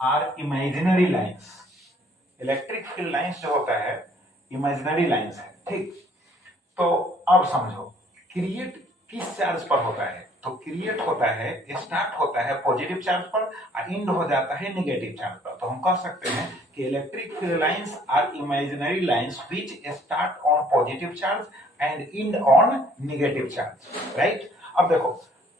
Are imaginary lines. Electric field lines जो होता है इमेजिनरी लाइंस है, ठीक। तो अब समझो क्रिएट किस चार्ज पर होता है, तो क्रिएट होता है, स्टार्ट होता है पॉजिटिव चार्ज पर और एंड हो जाता है नेगेटिव चार्ज पर। तो हम कह सकते हैं कि electric field lines are imaginary lines which start on positive charge and end on negative charge, right. अब देखो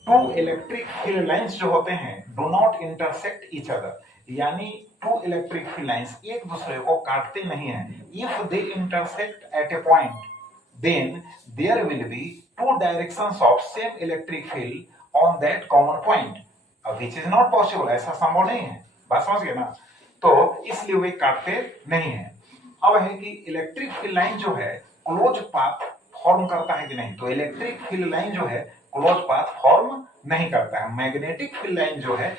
टू इलेक्ट्रिक फील्ड लाइंस जो होते हैं do not intersect each other, यानी टू इलेक्ट्रिक फील्ड लाइंस एक दूसरे को काटते नहीं हैं। If they intersect at a point then there will be two directions of same electric field on that common point, which is not possible, ऐसा संभव नहीं है। बात समझ गए ना, तो इसलिए वे काटते नहीं है। अब है कि इलेक्ट्रिक फील्ड लाइन जो है क्लोज पाथ फॉर्म करता है कि नहीं, तो इलेक्ट्रिक फील्ड लाइन जो है क्लोज पाथ फॉर्म नहीं करता है। मैग्नेटिक फील्ड लाइन जो है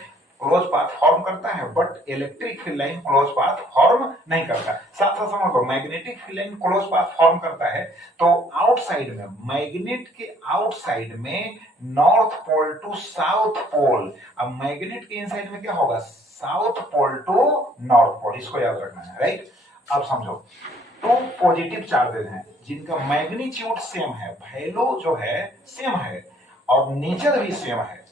क्लोज पाथ फॉर्म करता है, but electric field line close path form नहीं करता। साथ साथ समझ लो, magnetic field line close path form करता है तो आउटसाइड में, मैग्नेट के आउटसाइड में north pole to south pole, अब मैग्नेट के इनसाइड में क्या होगा, south pole to north pole, इसको याद रखना है, राइट। अब समझो टू पॉजिटिव चार्जेस हैं जिनका मैग्नीट्यूड सेम है, वैल्यू जो है सेम है और नेचर भी सेम है,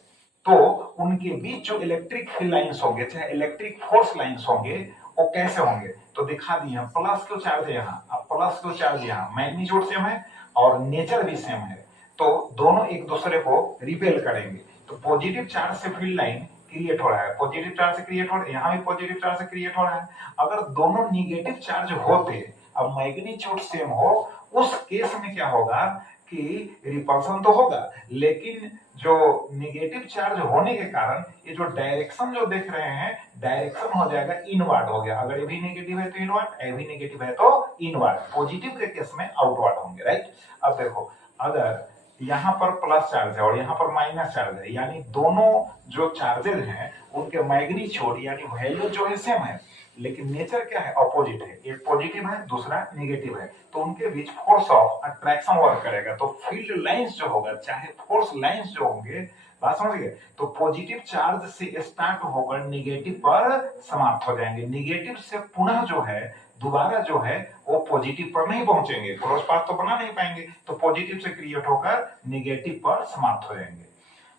तो उनके बीच जो इलेक्ट्रिक फील्ड लाइंस होंगे, चाहे इलेक्ट्रिक फोर्स लाइंस होंगे, वो कैसे होंगे, तो दिखा दिए हैं। प्लस क्यू चार्ज है यहाँ, अब प्लस क्यू चार्ज यहाँ, मैग्नीट्यूड सेम है और नेचर भी सेम है, तो दोनों एक दूसरे को रिपेल करेंगे। तो पॉजिटिव चार्ज से फील्ड लाइन क्रिएट हो रहा है, पॉजिटिव चार्ज से क्रिएट हो रहा है, यहाँ भी पॉजिटिव चार्ज से क्रिएट हो रहा है। अगर दोनों निगेटिव चार्ज होते, अब मैग्नीट्यूड सेम हो, उस केस में क्या होगा कि रिपल्सन तो होगा, लेकिन जो निगेटिव चार्ज होने के कारण ये जो डायरेक्शन जो देख रहे हैं, डायरेक्शन हो जाएगा इनवर्ड हो गया। अगर ये भी नेगेटिव है तो इनवर्ड, ये भी नेगेटिव है तो इनवर्ड, पॉजिटिव के केस में आउटवर्ड होंगे, राइट। अब देखो अगर यहाँ पर प्लस चार्ज है और यहाँ पर माइनस चार्ज है, यानी दोनों जो चार्जेस हैं उनके मैग्नीट्यूड यानी वैल्यू जो है सेम है, लेकिन नेचर क्या है, अपोजिट है। एक पॉजिटिव है, दूसरा नेगेटिव है, तो उनके बीच फोर्स ऑफ अट्रैक्शन वर्क करेगा। तो फील्ड लाइंस जो होगा, चाहे फोर्स लाइंस जो होंगे, बात समझ गए, तो पॉजिटिव चार्ज से स्टार्ट होकर नेगेटिव पर समाप्त हो जाएंगे। नेगेटिव से पुनः जो है दोबारा जो है वो पॉजिटिव पर नहीं पहुंचेंगे, क्रॉस पाथ तो बना नहीं पाएंगे, तो पॉजिटिव से क्रिएट होकर नेगेटिव पर समाप्त हो जाएंगे।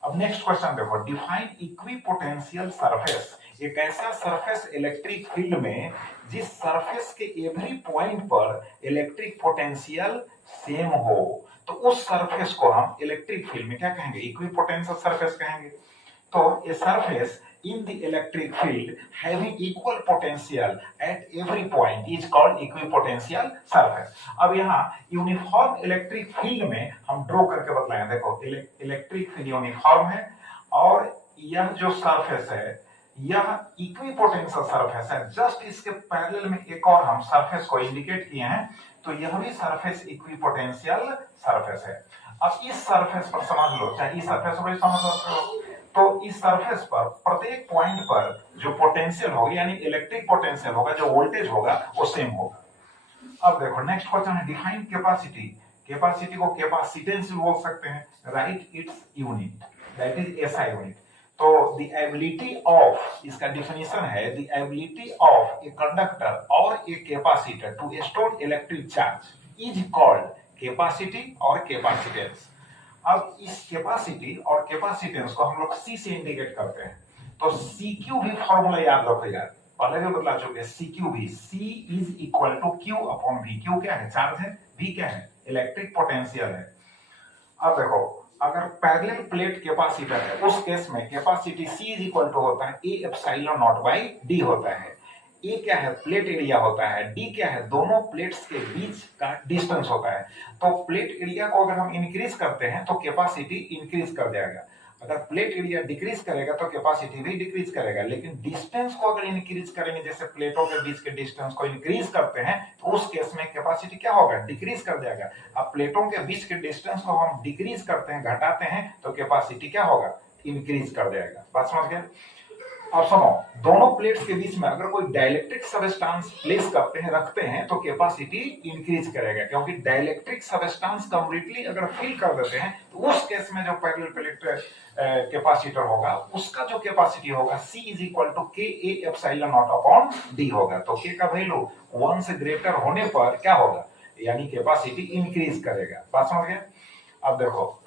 अब नेक्स्ट क्वेश्चन देखो, डिफाइन इक्विपोटेंशियल सरफेस। एक ऐसा सरफेस इलेक्ट्रिक फील्ड में जिस सरफेस के एवरी पॉइंट पर इलेक्ट्रिक पोटेंशियल सेम हो, तो उस सरफेस को हम इलेक्ट्रिक फील्ड में क्या कहेंगे, इक्विपोटेंशियल सरफेस कहेंगे। तो a surface in the electric field having equal potential at every point is called equipotential surface। अब यहाँ यूनिफॉर्म इलेक्ट्रिक फील्ड में हम ड्रॉ करके बतलाएं। देखो इलेक्ट्रिक फील्ड यूनिफॉर्म है और यह जो सरफेस है यह इक्विपोटेंशियल सरफेस है। जस्ट इसके पैरेलल में एक और हम सरफेस को इंडिकेट किए हैं, तो यह भी सरफेस इक्विपोटेंशियल सरफेस है। अब इस सरफेस पर समझ लो, चाहे इस सरफेस पर समझ लो, तो इस सरफेस पर प्रत्येक पॉइंट पर जो पोटेंशियल होगा यानी इलेक्ट्रिक पोटेंशियल होगा, जो वोल्टेज होगा वो सेम होगा। अब देखो नेक्स्ट क्वेश्चन है, डिफाइन कैपेसिटी। कैपेसिटी को कैपेसिटेंस भी बोल सकते हैं, right its unit, that is SI unit. तो द एबिलिटी ऑफ, इसका डिफिनेशन है, the ability of a conductor और a capacitor to store electric charge is called capacity और कैपेसिटेंस। अब इस कैपेसिटी और कैपेसिटेंस को हम लोग सी से इंडिकेट करते हैं, तो सी क्यू भी फॉर्मूला याद रखो यार, पहले भी बतला चुके हैं। सी क्यू भी, C is equal to Q upon V. Q क्या है, चार्ज है, वी क्या है, इलेक्ट्रिक पोटेंशियल है। अब देखो अगर पैरेलल प्लेट कैपेसिटर है, उस केस में capacity C is equal to होता है A epsilon naught by D होता है। ए क्या है, प्लेट एरिया होता है, डी क्या है, दोनों प्लेट्स के बीच का डिस्टेंस होता है। तो प्लेट एरिया को अगर हम इंक्रीज करते हैं तो कैपेसिटी इंक्रीज कर जाएगा, अगर प्लेट एरिया डिक्रीज करेगा तो कैपेसिटी भी डिक्रीज करेगा। लेकिन डिस्टेंस को अगर इंक्रीज करेंगे, जैसे प्लेटों के बीच के डिस्टेंस को इंक्रीज करते हैं, तो उस केस में कैपेसिटी क्या होगा, डिक्रीज कर जाएगा। अब प्लेटों के बीच के डिस्टेंस को हम डिक्रीज करते हैं, घटाते हैं, तो कैपेसिटी क्या होगा, इंक्रीज कर जाएगा। बात समझ गए। अब सुनो, दोनों प्लेट्स के बीच में अगर कोई डाइलेक्ट्रिक सबस्टेंस प्लेस करते हैं, रखते हैं, तो कैपेसिटी इंक्रीज करेगा, क्योंकि डाइलेक्ट्रिक सबस्टेंस कंप्लीटली अगर फिल कर देते हैं तो उस केस में जो पैरेलल प्लेट कैपेसिटर होगा उसका जो कैपेसिटी होगा C इज इक्वल टू के ए एप्सिलॉन नॉट अपॉन डी होगा। तो के का वैल्यू 1 से ग्रेटर होने पर क्या होगा, यानी कैपेसिटी इंक्रीज करेगा। बात समझ गए? अब देखो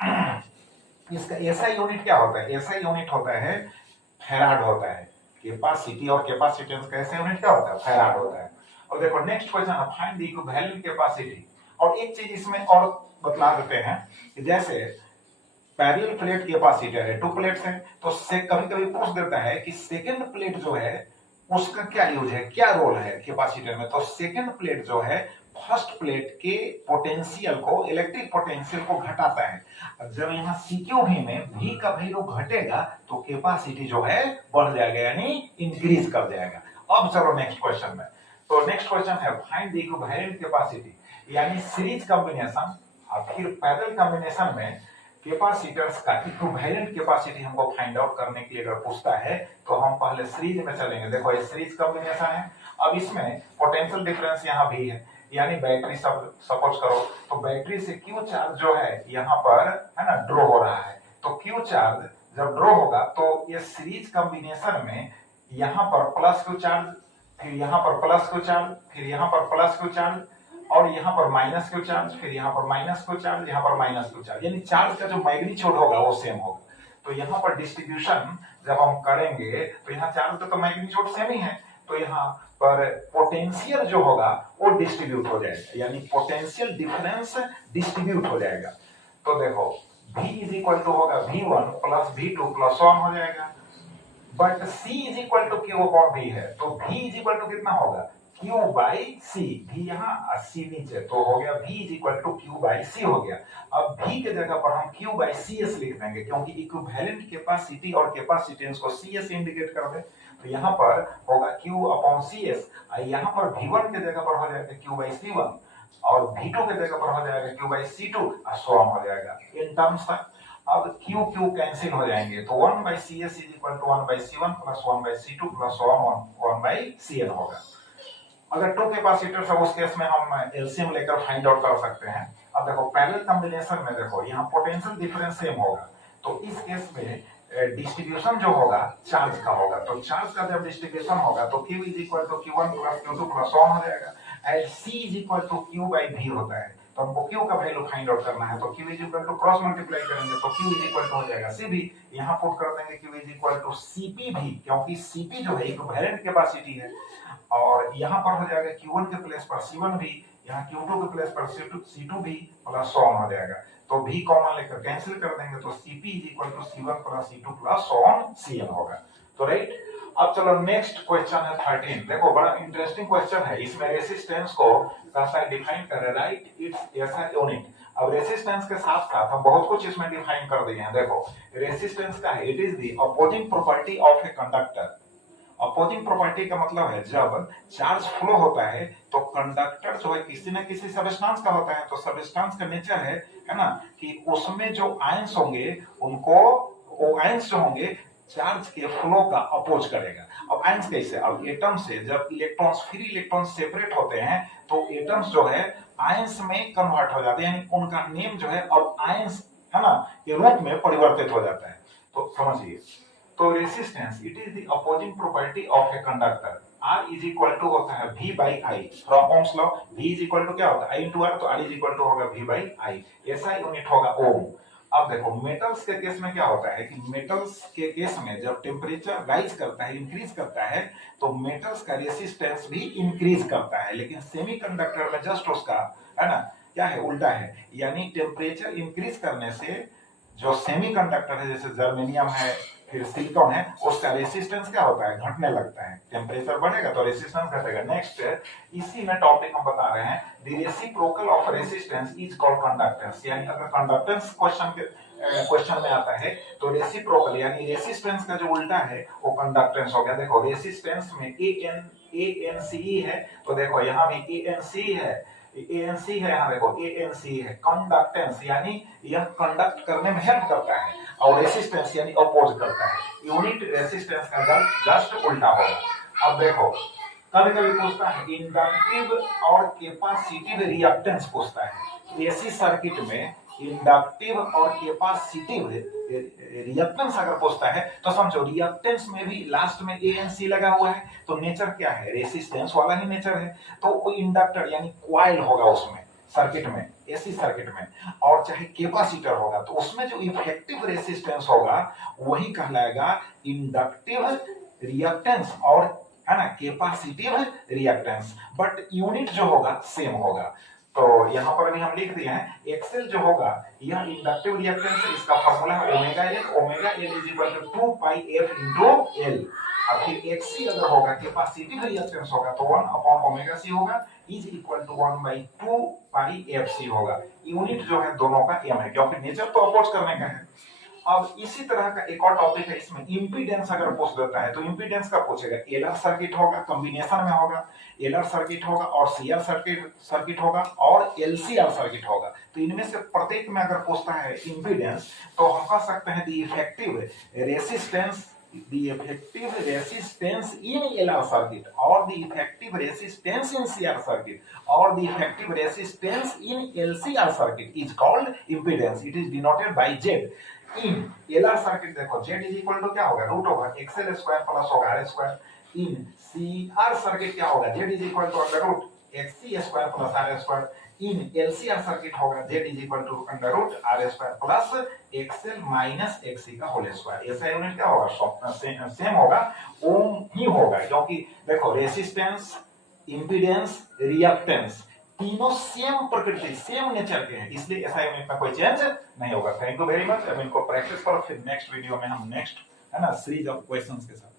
इसका एसआई यूनिट क्या होता है? एसआई यूनिट होता है फैराड होता है। कैपेसिटी और कैपेसिटेंस का एसआई यूनिट क्या होता है? फैराड होता है। और देखो नेक्स्ट क्वेश्चन है फाइंड द इक्विवेलेंट कैपेसिटी। और एक चीज इसमें और बतला देते हैं कि जैसे पैरेलल प्लेट कैपेसिटर है, 2 प्लेट्स हैं, तो से कभी-कभी पूछ देता है कि सेकंड प्लेट जो है उसका क्या यूज है, क्या रोल है कैपेसिटर में। तो सेकंड प्लेट जो है फर्स्ट प्लेट के पोटेंशियल को, इलेक्ट्रिक पोटेंशियल को घटाता है। जब यहाँ CQV में V का वैल्यू घटेगा तो कैपेसिटी जो है बढ़ जाएगा, यानी इंक्रीज कर जाएगा। अब चलो नेक्स्ट क्वेश्चन में। तो नेक्स्ट क्वेश्चन है फाइंड द इक्विवेलेंट कैपेसिटी, यानी सीरीज कॉम्बिनेशन और फिर पैरेलल कॉम्बिनेशन में कैपेसिटर्स का इक्विवेलेंट कैपेसिटी हमको फाइंड आउट करने के लिए अगर पूछता है तो हम पहले सीरीज में चलेंगे। देखो ये सीरीज कॉम्बिनेशन है। अब इसमें पोटेंशियल डिफरेंस यहाँ भी है, यानी बैटरी सपोज करो तो बैटरी से क्यू चार्ज जो है यहाँ पर है ना ड्रॉ हो रहा है। तो क्यू चार्ज जब ड्रॉ होगा तो ये सीरीज कॉम्बिनेशन में यहाँ पर प्लस क्यू चार्ज, फिर यहाँ पर प्लस क्यू चार्ज, फिर यहाँ पर प्लस क्यू चार्ज, और यहाँ पर माइनस क्यू चार्ज, फिर यहाँ पर माइनस क्यू चार्ज, यहाँ पर माइनस क्यू चार्ज, यानी चार्ज का जो मैग्नीट्यूड होगा वो सेम होगा। तो यहाँ पर डिस्ट्रीब्यूशन जब हम करेंगे तो यहाँ चार्ज का तो मैग्नीट्यूड सेम ही है, तो यहाँ पर पोटेंशियल जो होगा वो डिस्ट्रीब्यूट हो जाएगा, यानी पोटेंशियल डिफरेंस डिस्ट्रीब्यूट हो जाएगा। तो देखो V इज इक्वल टू होगा V1 प्लस V2 प्लस 1 हो जाएगा, but C is equal to Q upon V है, तो V इज इक्वल टू कितना होगा Q बाई C, V यहाँ और C नीचे, तो हो गया V is equal to Q by C हो गया। अब V के जगह पर हम Q बाई CS लिख देंगे, क्योंकि इक्विवेलेंट कैपेसिटी और कैपेसिटेंस को CS इंडिकेट कर दे, तो यहाँ पर होगा Q अपॉन CS, और यहाँ पर V1 के जगह पर हो जाएगा Q बाई C1, और V2 के जगह पर हो जाएगा Q बाई C2, और सो ऑन हो जाएगा इन टर्म्स तक। अब Q कैंसिल हो जाएंगे, तो 1 by CS is equal to 1 by C1 plus 1 by C2 plus 1 by CN होगा। अगर 2 कैपेसिटर है उस केस में हम एलसीएम लेकर फाइंड आउट कर सकते हैं। अब देखो पैरेलल कॉम्बिनेशन में देखो यहाँ पोटेंशियल डिफरेंस सेम होगा, तो इस केस में डिस्ट्रीब्यूशन जो होगा चार्ज का होगा, तो चार्ज का जब डिस्ट्रीब्यूशन होगा तो Q is equal to Q1 plus Q2 plus 1 हो जाएगा, and C is equal to Q by V होता है। तो हमको Q का वैल्यू फाइंड आउट करना है, तो Q is equal to cross multiply करेंगे तो Q इज इक्वल टू हो जाएगा CB, यहाँ पुट कर देंगे Q is equal to CP भी, क्योंकि CP जो है इक्विवेलेंट कैपेसिटी है, और यहाँ पर हो जाएगा Q1 के प्लेस पर C1 भी, यहाँ Q2 के प्लेस पर C2 भी प्लस 1 हो जाएगा, तो भी कॉमन लेकर कैंसिल कर देंगे, तो CP is equal to C1 plus C2 plus 1 CN होगा। तो राइट, अब चलो नेक्स्ट क्वेश्चन है 13। देखो बड़ा इंटरेस्टिंग क्वेश्चन है, इसमें रेसिस्टेंस को कैसे डिफाइन करें, राइट इट्स एसआई यूनिट। अब रेसिस्टेंस के साथ साथ हम बहुत कुछ इसमें डिफाइन कर दिए हैं। देखो रेसिस्टेंस का है, it is the opposing property of a conductor. Opposing property का मतलब है जब चार्ज फ्लो होता है तो कंडक्टर जो है किसी न किसी सबस्टेंस का होता है, तो सबस्टेंस का नेचर है ना कि उसमें जो आयंस होंगे उनको, वो आयंस जो होंगे चार्ज के फ्लो का अपोज करेगा। अब आयंस कैसे, अब एटम से जब इलेक्ट्रॉन्स, फ्री इलेक्ट्रॉन्स सेपरेट होते हैं तो एटम्स जो है आयंस में कन्वर्ट हो जाते हैं, यानी उनका नेम जो है अब आयंस है ना के रूप में परिवर्तित हो जाता है। तो समझिए, तो resistance it is the opposing property of a conductor. R is equal to होता है V by I from Ohm's law. V is equal to क्या होता है I इंटू R, तो R इज इक्वल टू होगा V बाई I, ऐसा unit होगा ohm. अब देखो मेटल्स के केस में क्या होता है कि मेटल्स के केस में जब टेम्परेचर राइज करता है, इंक्रीज करता है, तो मेटल्स का रेसिस्टेंस भी इंक्रीज करता है, लेकिन सेमीकंडक्टर में जस्ट उसका है ना क्या है, उल्टा है, यानी टेम्परेचर इंक्रीज करने से जो सेमीकंडक्टर है जैसे जर्मेनियम है फिर सिलिकॉन है, उसका रेसिस्टेंस क्या होता है, घटने लगता है। टेम्परेचर बढ़ेगा तो रेसिस्टेंस घटेगा। नेक्स्ट इसी में टॉपिक हम बता रहे हैं, the reciprocal of resistance is called conductance, यानी अगर कंडक्टेंस क्वेश्चन में आता है तो रेसिप्रोकल यानी रेसिस्टेंस का जो उल्टा है वो कंडक्टेंस हो गया। देखो रेसिस्टेंस में ANCE है, तो देखो यहाँ भी ANC है, एएनसी है, यहाँ देखो एएनसी है, कंडक्टेंस यानी यह कंडक्ट करने में हेल्प करता है, और रेसिस्टेंस यानी अपोज करता है। यूनिट रेसिस्टेंस का जस्ट उल्टा होगा। अब देखो कभी कभी पूछता है इंडक्टिव और कैपेसिटिव रिएक्टेंस पूछता है। एसी सर्किट में इंडक्टिव और कैपेसिटिव रिएक्टेंस अगर पूछता है तो समझो रिएक्टेंस में भी लास्ट में एएनसी लगा हुआ है, तो नेचर क्या है, रेसिस्टेंस वाला ही नेचर है। तो वो इंडक्टर यानी कॉइल होगा उसमें सर्किट में, एसी सर्किट में, और चाहे कैपेसिटर होगा तो उसमें जो इफेक्टिव रेसिस्टेंस होगा वही कहलाएगा इंडक्टिव रिएक्टेंस, और है ना कैपेसिटिव रिएक्टेंस, बट यूनिट जो होगा सेम होगा। तो यहां पर भी हम लिख दिए हैं एक्सेल जो होगा यह इंडक्टिव रिएक्टेंस है, इसका फार्मूला है omega L is equal to 2 pi F into L. और फिर एक्सी अगर होगा कैपेसिटिव रिएक्टेंस होगा तो 1 अपॉन ओमेगा सी होगा is equal to 1/2 pi F C होगा। यूनिट जो है दोनों का एम है, क्योंकि नेचर तो अपोज करने का है। अब इसी तरह का एक और टॉपिक है, इसमें इंपीडेंस अगर पूछ देता है तो इंपीडेंस का पूछेगा, एलआर सर्किट होगा, कॉम्बिनेशन में होगा, एलआर सर्किट होगा और सीआर सर्किट होगा और एलसीआर सर्किट होगा। तो इनमें से प्रत्येक में अगर पूछता है इंपीडेंस तो हम कह सकते हैं the effective resistance in LR circuit और the effective resistance in CR circuit और the effective resistance in LCR circuit is called impedance. It is denoted by Z. In LR circuit देखो जेड इज इक्वल टू क्या होगा, root over XL square plus होगा R square. In CR circuit क्या होगा, Z is equal to under root XC square plus R square. In LCR circuit होगा Z is equal to under root R square plus XL minus XC का whole square. ऐसा unit क्या होगा, same होगा, ohm ही होगा, क्योंकि देखो रेसिस्टेंस, इंपीडेंस, रिएक्टेंस तीनों सेम प्रकृति सेम नेचर के हैं, इसलिए ऐसा यूनिट में कोई चेंज नहीं होगा। Thank you very much. अब इनको प्रैक्टिस करो, फिर नेक्स्ट वीडियो में हम नेक्स्ट है ना सीरीज ऑफ क्वेश्चंस के साथ